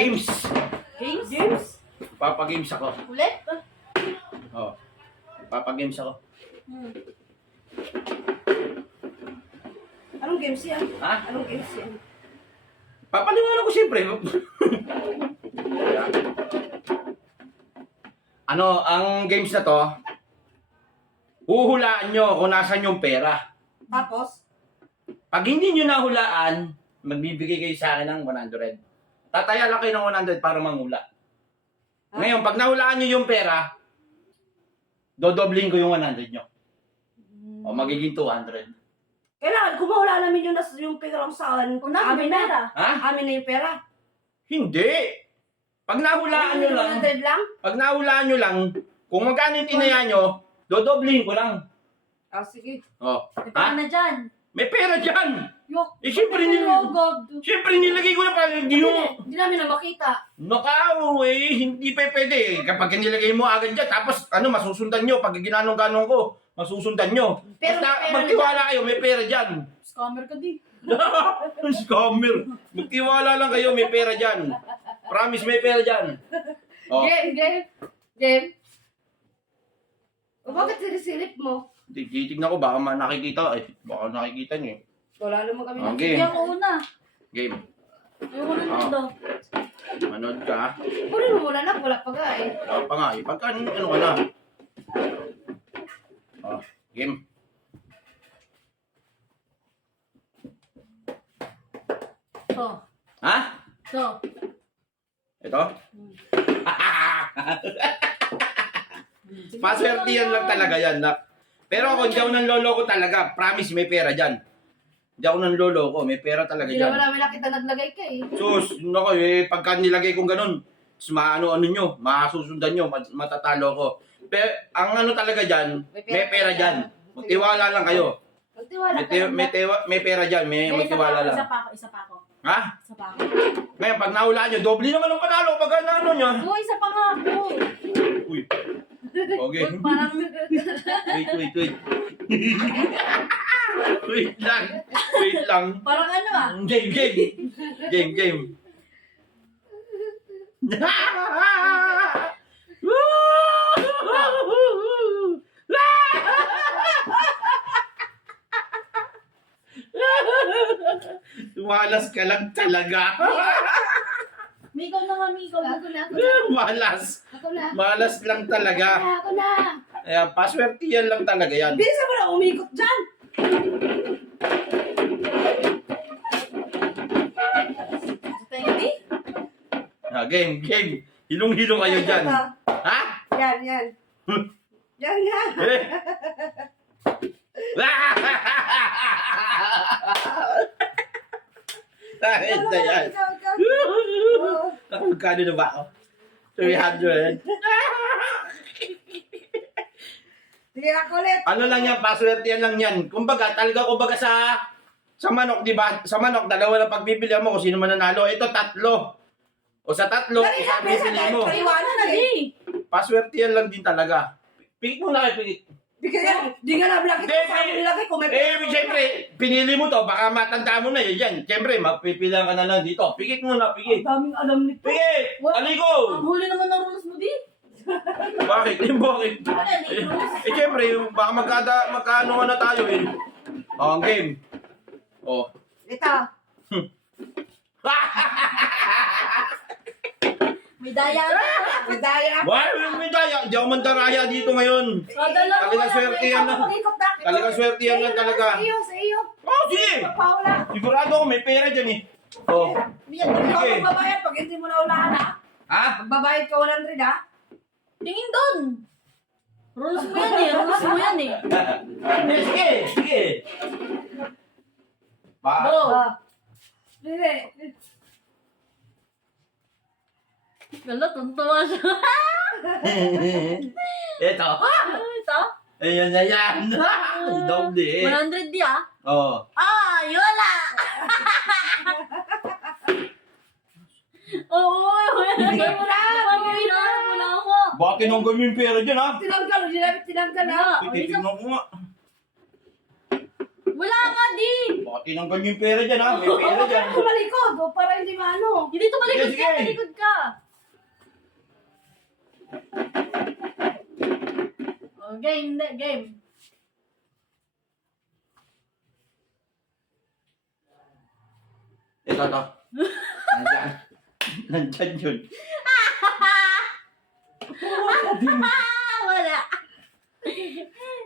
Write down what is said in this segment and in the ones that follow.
Games. Games? James? Papagames ako. Ulit? Oh. Papagames ako. Anong games yan? Ha? Anong games yan? Papaliwanag ko siyempre. Ano, ang games na to, huhulaan nyo kung nasan yung pera. Tapos? Pag hindi nyo nahulaan, magbibigay kayo sa akin ng 100. Tataya lang kayo ng 100 para manghula. Ngayon, pag nahulaan nyo yung pera, dodobling ko yung 100 nyo. O magiging 200. Kailangan, kung mahula namin yung pera sa akin, amin na. Ha? Amin na yung pera. Hindi. Pag nahulaan nyo lang, 100 lang? pag nahulaan nyo lang, kung magkano yung tinaya nyo, dodobling ko lang. Ah, sige. O. May pera Ha? na dyan. May pera dyan. Yok. Eh, siyempre nilagay ko na para hindi nyo. Hindi namin na makita. Nakaw eh, hindi pa pwede. Kapag nilagay mo agad dyan, tapos masusundan nyo. Pag ginanong-ganong ko, masusundan nyo. Pero Basta may pera magtiwala kayo, may pera dyan. Scammer ka di. Scammer. Magtiwala lang kayo, may pera dyan. Promise, may pera dyan. Oh. Game. O bakit sinisilip mo? Titignan ko, baka nakikita. Eh, baka nakikita nyo eh. Wala naman kami Okay. Hindi ako una. Game. Ayoko na nito. Manood ka. Kunin mo muna lang, wala pa ga eh. Wala pa nga eh. Pagka ano ka na. Oh, game. So. Ha? So. Ito? Paswerte yan lang talaga yan. Pero ako, hindi ako ng lolo ko talaga. Promise, may pera dyan. Hindi ako ng lolo ko. May pera talaga Hindi naman dyan. namin nakita naglagay ka eh. Sus, nako eh, pagka nilagay kong ganun, maano nyo, masusundan nyo, matatalo ko. Pero ang ano talaga dyan, may pera dyan. Magtiwala lang kayo. Magtiwala May, ka lang. may pera dyan, may magtiwala lang. Isa pa ako. Ha? Isa pa ako. Ngayon, pag nahulaan nyo, doble naman ang panalo pag ano nyo. Oo, isa pa nga ako. Uy. Okay. Parang... Wait. Wait lang. Wait lang. Parang ano ah. Game. Malas ka lang talaga. Migaw na nga, migaw. Ako na. Malas. Ako na. Malas lang talaga. Ako na. Ayan, paswerte yan lang talaga yan. Bilisan mo na umikot dyan. Thank you. Game. Hilong-hilong kayo dyan. Ito. Ha? Yan. Yan. Eh. Dahil na yan. Ikaw. Magkano na ba ako? 300. Sige ako ulit. Ano lang yan, paswerte yan lang yan. Kumbaga sa manok, di ba? Sa manok, dalawa lang pagpipilian mo kung sino man nanalo. Ito, tatlo. O sa tatlo, Dali isa na, bisa pipili dahil mo. paliwanag na Di. Paswerte yan lang din talaga. Pikit mo na kayo, pikit. Di nga namin nakita Hindi, sa amin nilagay kung may Siyempre, pinili mo to, baka matanda mo na yan. Siyempre, magpipilian ka na lang dito. Pikit mo na, pikit. daming alam nito. Pikit! What? Aliko! Ang huli naman ng rules mo di. Bakit? Bakit? Siyempre, baka magkaano na tayo eh. Ang game. Oh. Ito. May daya na. Medaya. Why? May daya. Di ako mandaraya dito ngayon. Dalawa Talagang swerte yan lang. Talagang swerte yan lang talaga. Sa iyo. Oh, sige. Paula. Sigurado ako may pera dyan eh. Oh. Ikaw Sige. magbabayad pag hindi mo na ulaan ha. Ha? Magbabayad ka 100 ha. Tingin doon. Rules mo yan eh. Sige. Ba? Go. Dili. Gala, tuntua siya. Ito. Ito? Ayan na yan. Doble eh. 100 di ah. Oh. Ah, wala. Oo, Bigyan mo na. wala ako. Baka tinanggal mo yung pera dyan ha? Tinanggal. Hindi namin tinanggal ha. Titignan ko nga. Wala ka, di! Baka tinanggal niyo yung pera dyan ha. May pera dyan. Tumalikod, para hindi maano. Hindi tumalikod Sige, ka, sige. talikod ka. Oh, game, game. Ito. Nandyan. Nandyan yun. Wala.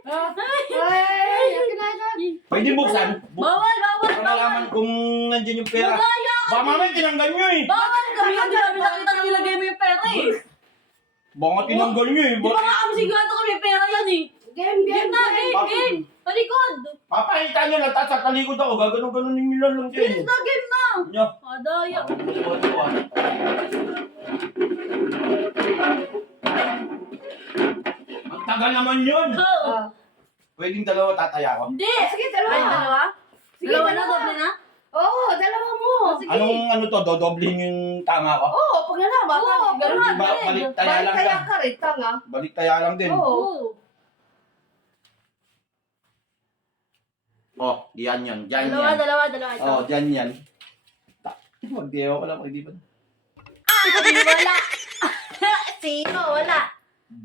Ay, yakin na yan. Pwede buksan. Bawal, Para malaman kung nandyan yung pera. Magaya ka. Baka mamaya tinanggal nyo eh. Bawal kami, hindi kami nakita na ilagay mo yung pera eh. Baka tinanggal nyo eh. Di ba nga kami sigurado kami pera yan eh. Game, Game na, game. Talikod. Papakita nyo lang, tapos sa talikod ako, gaganon-ganon ninyo lang lang dyan. Game na, game na. Nyo. Adaya. Ang tagal naman yun. Oo. Ah. Pwedeng dalawa tataya ko. Hindi. Sige, Ay, dalawa. dalawa? Sige, Dalawa na, dalawa. doble na? Oo, dalawa mo. Sige. Anong ano to, dodoblin yung tama ko? Oo, pag nalaman. Oo, ganun. ganun. Balik taya lang Kaya lang. ka rin, tanga. Balik taya lang din. Oo. Oo. Oh, diyan yun. Diyan Dalawa, yan. dalawa. Ito. Oh, diyan yan. Magdiyaw ko lang, hindi ba? Wala. Sino? Wala.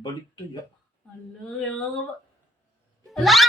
Balik taya. Ala, yung... Ala!